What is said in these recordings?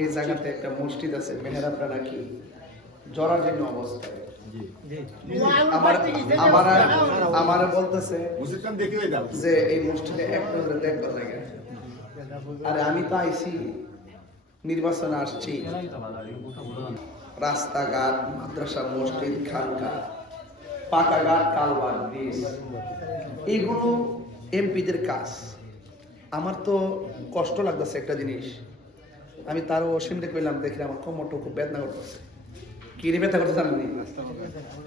এই জায়গাতে একটা মসজিদ আছে, মেহরাবটা নাকি জরাজীর্ণ অবস্থায়। আমার বলতেছে যে এই মসজিদে এক নজরে দেখবার লাগে। আরে আমি তো আইছি, নির্বাচনে আসছি, রাস্তাঘাট, মাদ্রাসা, মসজিদ, খানকা, পাকা ঘাট, কালভার্ট, ব্রিজ, এইগুলো এমপিদের কাজ। আমার তো কষ্ট লাগতেছে একটা জিনিস, আমি তারও অসীমরে কইলাম, দেখি আমার কোমরটা খুব বেদনা করতেছে। কি রে ব্যথা করতে জানি,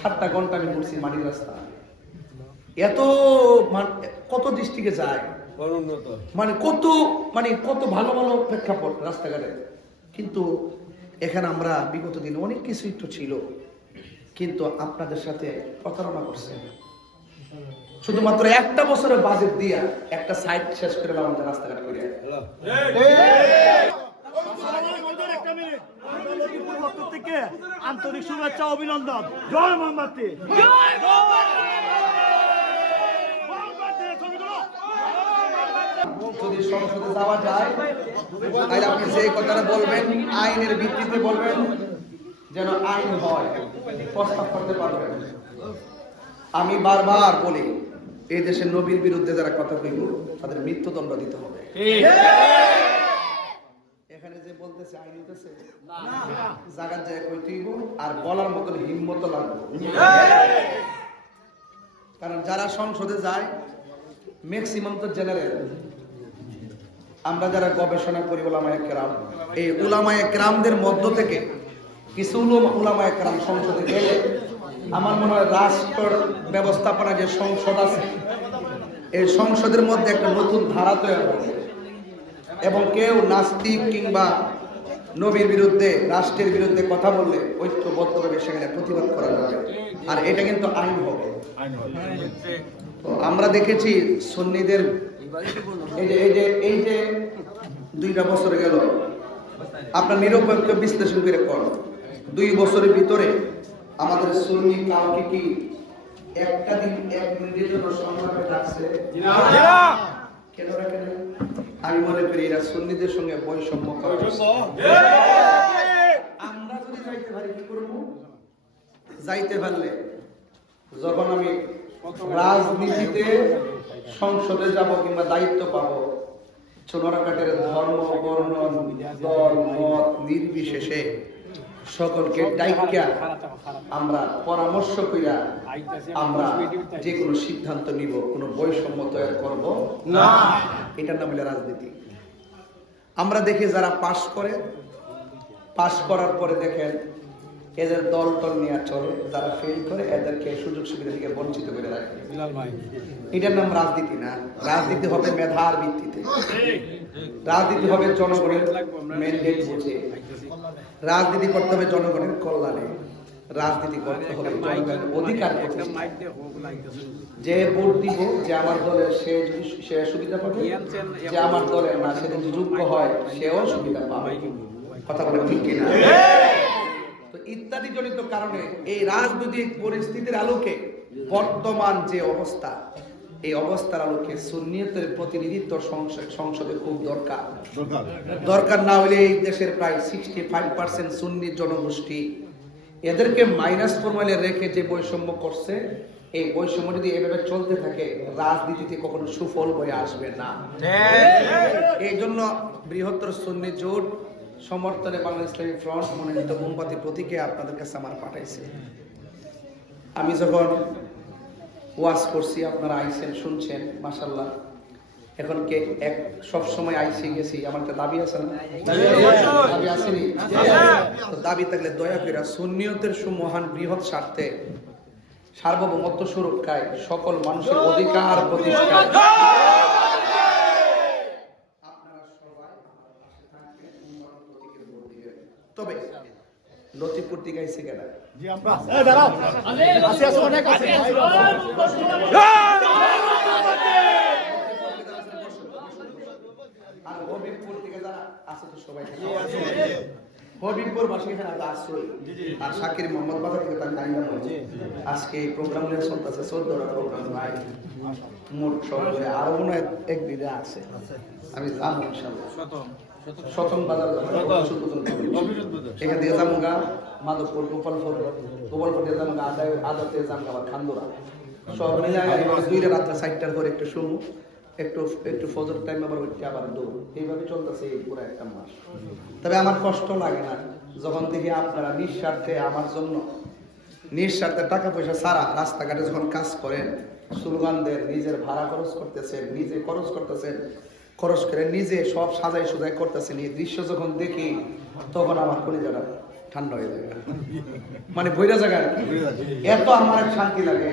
7টা ঘন্টা আমি ঘুরছি মাটির রাস্তা, এত কত ডিস্ট্রিক্টে যায়, কত ভালো ভালো প্রেক্ষাপট রাস্তাঘাটে, কিন্তু এখানে আমরা বিগত দিন অনেক কিছু একটু ছিল, কিন্তু আপনাদের সাথে প্রতারণা করছে। শুধুমাত্র একটা বছরের বাজেট দিয়া একটা সাইট শেষ করে আমাদের রাস্তাঘাট করে। আন্তরিক শুভেচ্ছা, অভিনন্দন। জয় মোমবাতি। যদি সংসদে যাওয়া যায় তাহলে আপনি যে কথাটা বলবেন আইনের ভিত্তিতে বলবেন, যেন আইন হয়, প্রস্তাব করতে পারবেন। আমি বারবার বলি, এই দেশের নবীর বিরুদ্ধে যারা কথা কইব তাদের মৃত্যুদণ্ড দিতে হবে। এখানে যে বলতেছে আইন হইতেছে জায়গা জায়গা কইতেইব, আর বলার মতন হিম্মত লাগবে। কারণ যারা সংসদে যায় ম্যাক্সিমাম তো জেনারেল। আমরা যারা গবেষণা করি উলামায়ে কেরাম, এই উলামায়ে কেরামদের মধ্য থেকে কিছু উলামায়ে কেরাম সংসদে গেলে আমার মনে হয় রাষ্ট্র ব্যবস্থাপনা যে সংসদ আছে, এই সংসদের মধ্যে একটা নতুন ধারা তৈরি হবে, এবং কেউ নাস্তিক কিংবা নবীর বিরুদ্ধে, রাষ্ট্রের বিরুদ্ধে কথা বললে ঐক্যবদ্ধভাবে সেখানে প্রতিবাদ করা যাবে, আর এটা কিন্তু আইন হবে। তো আমরা দেখেছি সুন্নিদের এই যে 2টা বছর গেল, আপনার নিরপেক্ষ বিশ্লেষণ করে কর, 2 বছরের ভিতরে আমাদের সুন্নি কাউকে কি একটা দিন 1 মিনিটের জন্য সংলাপে রাখছে? কেন রাখে না? আমি মনে করি এরা সুন্নিদের সঙ্গে বৈষম্য করে। আমরা যদি যাইতে পারি কি করব? যাইতে পারলে যখন আমি রাজনীতিতে সংসদে যাব কিংবা দায়িত্ব পাবো, ছোটরাকাটের ধর্ম, বর্ণ, দল, মত নির্বিশেষে সকলকে ডাইকা আমরা পরামর্শ কইরা আমরা যে কোনো সিদ্ধান্ত নিব, কোনো বৈষম্য তৈরি করব না। এটার নাম হলো রাজনীতি। আমরা দেখি যারা পাশ করে, পাশ করার পরে দেখেন এদের দল টল নিয়ে চলে, যারা ফেল করে এদেরকে সুযোগ সুবিধা থেকে বঞ্চিত করে রাখে। এটার নাম রাজনীতি না। রাজনীতি হবে মেধার ভিত্তিতে, রাজনীতি হবে জনগণের ম্যান্ডেট বুঝে, রাজনীতি করতে হবে জনগণের কল্যাণে, রাজনীতি করতে হবে জনগণের অধিকার। যে ভোট দিব, যে আমার দলের, সে সুবিধা পাবে, যে আমার দলের না, সে যদি যোগ্য হয় সেও সুবিধা পাবে। কথা বলে ঠিক কিনা? তো ইত্যাদি জনিত কারণে এই রাজনৈতিক পরিস্থিতির আলোকে বর্তমান যে অবস্থা, এই অবস্থার আলোকে সুন্নিয়তের প্রতিনিধিত্ব সংসদে খুব দরকার। না হলে এই দেশের প্রায় 65% সুন্নি জনগোষ্ঠী, এদেরকে মাইনাস ফরমালে রেখে যে বৈষম্য করছে, এই বৈষম্য যদি এভাবে চলতে থাকে রাজনীতিতে কখনো সুফল বয়ে আসবে না। এই জন্য বৃহত্তর সুন্নি জোট সমর্থনে বাংলাদেশ ইসলামী ফ্রন্ট মনোনীত মোমবাতি প্রতীকে আপনাদের কাছে আমার পাঠাইছে। আমি যখন ওয়াজ করছি আপনারা আইছেন, শুনছেন, মাশাআল্লাহ। এখন কে এক সব সময় আইছি গেছি, আমার তো দাবি আছে না? দাবি আসেনি? তো দাবি থাকলে দয়া করে সুন্নিয়তের সুমহান বৃহৎ স্বার্থে সার্বভৌমত্ব সুরক্ষায় সকল মানুষের অধিকার প্রতিষ্ঠায় তবে লতিপুর দিকে আইছি কেনা আর হবিবপুর থেকে যারা আছে তো সবাই হবিবপুর বাসী এখানে আশ্রয়, আর শাকির মোহাম্মদ বাজার থেকে তার কাহিনী বলছে। আজকে এই প্রোগ্রাম নিয়ে চলতেছে 14টা প্রোগ্রাম, ভাই মোট সব আরো মনে হয় 1 বিঘা আছে, আমি জানি ইনশাআল্লাহ। শতং বাজার এখান থেকে জামুগা মাধবপুর গোপালপুর দিয়ে জামুগা আদার থেকে জামুগা আবার খান্দুরা সব মিলে দুইটা রাত্রে 4টার পরে একটু শুরু একটু ফজর টাইম আবার উঠতে আবার দৌড় এইভাবে চলতেছে এই পুরো একটা মাস। তবে আমার কষ্ট লাগে না যখন দেখি আপনারা নিঃস্বার্থে আমার জন্য নিঃস্বার্থে টাকা পয়সা ছাড়া রাস্তাঘাটে যখন কাজ করেন, স্লোগান দেন, নিজের ভাড়া খরচ করতেছেন, নিজে খরচ করতেছেন, খরচ করে নিজে সব সাজাই সুজাই করতেছেন, এই দৃশ্য যখন দেখি তখন আমার কলিজাটা ঠান্ডা হয়ে যায়, মানে বইরা জায়গা আর কি। এত আমার শান্তি লাগে।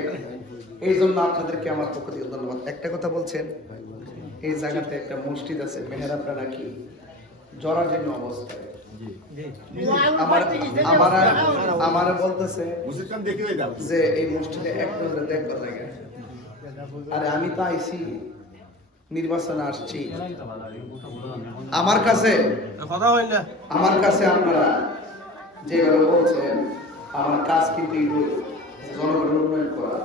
এই জন্য আপনাদেরকে আমার পক্ষ থেকে ধন্যবাদ। একটা কথা বলছেন, এই জায়গাতে একটা মসজিদ আছে মেহরাবটা নাকি জরাজীর্ণ অবস্থায়। আমার বলতেছে যে এই মসজিদে একটা দেখবার জায়গা। আরে আমি তো আইছি নির্বাচনে আসছি, আমার কাছে আপনারা যেভাবে বলছেন আমার কাজ কিন্তু জনগণের উন্নয়ন করা।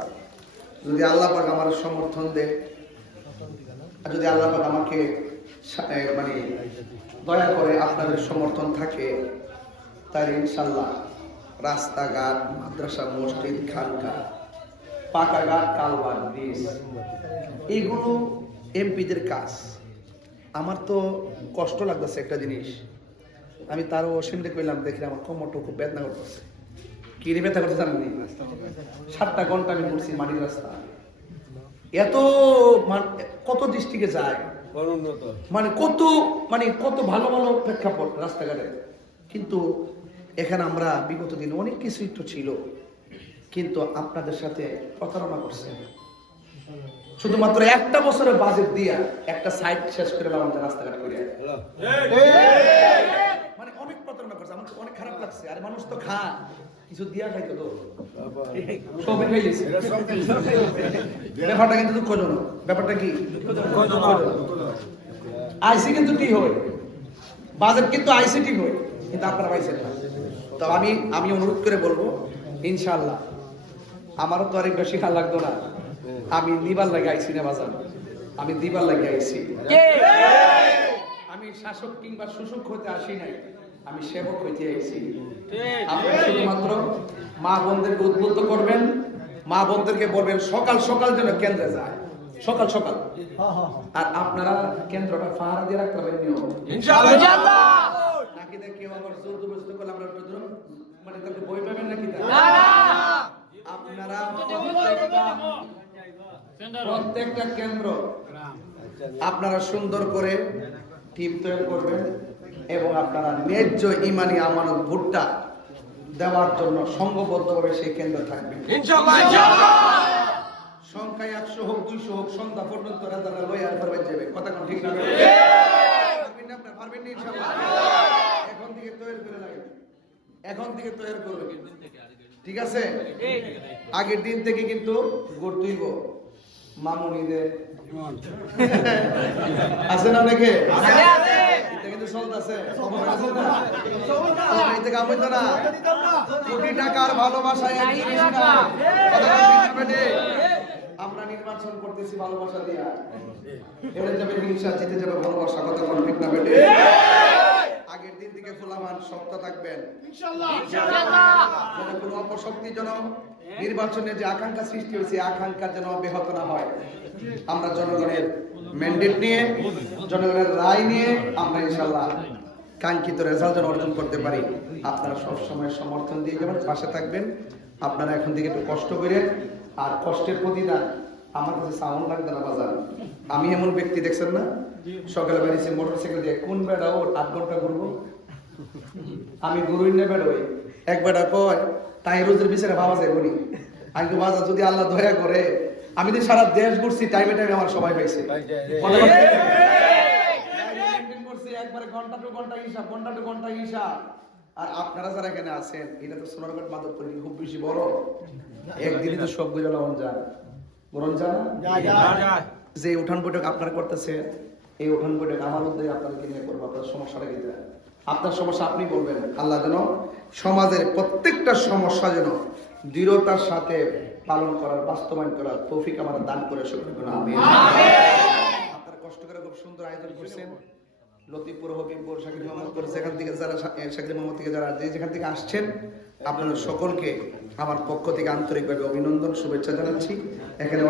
যদি আল্লাহ পাক আমার সমর্থন দেয়, আর যদি আল্লাহ পাক আমাকে মানে দয়া করে আপনাদের সমর্থন থাকে, তাহলে ইনশাল্লাহ রাস্তাঘাট, মাদ্রাসা, মসজিদ, খানকা, পাকা ঘাট, কালভার, ব্রিজ এইগুলো এমপিদের কাজ। আমার তো কষ্ট লাগতেছে একটা জিনিস, আমি তারও অসীমে কইলাম, দেখি আমার কোমরটা খুব বেদনা করতেছে। কি রে ব্যথা করতে জানেন? 7টা ঘন্টা আমি ঘুরছি মাটির রাস্তা, এত কত ডিস্ট্রিক্টে যায়, মানে কত ভালো ভালো প্রেক্ষাপট রাস্তাঘাটে, কিন্তু এখানে আমরা বিগত দিন অনেক কিছুই তো ছিল, কিন্তু আপনাদের সাথে প্রতারণা করছে। শুধুমাত্র একটা বছরের বাজেট দিয়া একটা সাইট শেষ করে আমাদের রাস্তাঘাট করে, মানে অনেক প্রতারণা করছে। আমার অনেক খারাপ লাগছে। আরে মানুষ তো খা কিছু দিয়া খাইতো তো সবই খাইলেছে। ব্যাপারটা কিন্তু দুঃখজনক। ব্যাপারটা কি আইসি কিন্তু ঠিক হয়, বাজেট কিন্তু আইসি ঠিক হয়, কিন্তু আপনারা পাইছেন না। তো আমি অনুরোধ করে বলবো, ইনশাআল্লাহ আমারও তো আরেক বেশি খাল লাগতো না, আমি দিবার লাগে আইসি না বাজার, আমি দিবার লাগে আইসি। আমি শাসক কিংবা শোষক হতে আসি নাই, আমি সেবক হইতে আইসি। আপনারা শুধুমাত্র মা বোনদেরকে উদ্বুদ্ধ করবেন, মা বোনদেরকে বলবেন সকাল সকাল যেন কেন্দ্রে যায়, সকাল সকাল। আর আপনারা কেন্দ্রটা পাহারা দিয়ে রাখতে পারবেন ইনশাআল্লাহ। নাকি কেউ আবার জোর জবরদস্তি করলে আমরা একটু দূর মানে তাকে বই পাবেন নাকি? আপনারা প্রত্যেকটা কেন্দ্র আপনারা সুন্দর করে টিম তৈরি করবেন এবং আপনারা ন্যায্য ইমানি আমানত ভোটটা দেওয়ার জন্য সংঘবদ্ধভাবে সেই কেন্দ্র থাকবে ইনশাআল্লাহ। সংখ্যায় 100 হোক 200 হোক সন্ধ্যা পর্যন্ত রাজারা লয়ার পারবেন যাবে। কথা কোন ঠিক না? পারবেন না? আপনারা পারবেন না ইনশাআল্লাহ। এখন থেকে তৈরি করে লাগবে, এখন থেকে তৈরি করবে, ঠিক আছে? আগের দিন থেকে কিন্তু গোট তুইব মামুনিদের আছে না অনেকে? এটা কিন্তু চলতেছে, কোটি টাকার ভালোবাসায় আমরা নির্বাচন করতেছি ভালোবাসা দিয়া, এবার যাবে হিংসা, জিতে যাবে ভালোবাসা। কথা বল ঠিক না বেটে? আগের দিন থেকে ফুলামান শক্ত থাকবেন ইনশাআল্লাহ। কোনো অপশক্তি যেন নির্বাচনে যে আকাঙ্ক্ষা সৃষ্টি হয়েছে, আকাঙ্ক্ষা যেন ব্যাহত না হয়। আমরা জনগণের ম্যান্ডেট নিয়ে, জনগণের রায় নিয়ে আমরা ইনশাআল্লাহ কাঙ্ক্ষিত রেজাল্ট যেন অর্জন করতে পারি। আপনারা সবসময় সমর্থন দিয়ে যাবেন, পাশে থাকবেন। আপনারা এখন থেকে একটু কষ্ট করেন, আর কষ্টের প্রতিদান আমার কাছে সাউন্ড লাগবে না বাজার। আমি এমন ব্যক্তি দেখছেন না, সকালে বেরিয়েছি মোটরসাইকেল দিয়ে, কোন বেড়া ওর 8 ঘন্টা ঘুরবো, আমি ঘুরুই না বেড়োই। এক বেড়া কয় তাই রোজের বিচারে ভাবা যায় বলি, আমি তো বাজার যদি আল্লাহ দয়া করে, আমি তো সারা দেশ ঘুরছি, টাইমে টাইমে আমার সবাই পাইছে, একবারে ঘন্টা টু ঘন্টা হিসাব, ঘন্টা টু ঘন্টা হিসাব। আর আপনারা যারা এখানে আছেন, এটা তো সোনারঘাট মাধবপুর খুব বেশি বড়, একদিনই তো সবগুলো লবণ যায়, বরং যায় যে উঠান বৈঠক আপনারা করতেছে, এই উঠান বৈঠক আমার মধ্যে আপনাদেরকে নিয়ে করবো। আপনার সমস্যাটা কি? আপনার সমস্যা আপনি বলবেন, আল্লাহ যেন সমাজের প্রত্যেকটা সমস্যা যেন দৃঢ়তার সাথে পালন করার, বাস্তবায়ন করার তৌফিক আমাদের দান করে সকলকে আমিন। আপনারা কষ্ট করে খুব সুন্দর আয়োজন করছেন, লতিপুর, হবিবপুর, শাকির মোহাম্মদপুর, যেখান থেকে যারা শাকির মোহাম্মদ থেকে যারা যেখান থেকে আসছেন, আপনাদের সকলকে আমার পক্ষ থেকে আন্তরিকভাবে অভিনন্দন, শুভেচ্ছা জানাচ্ছি। এখানে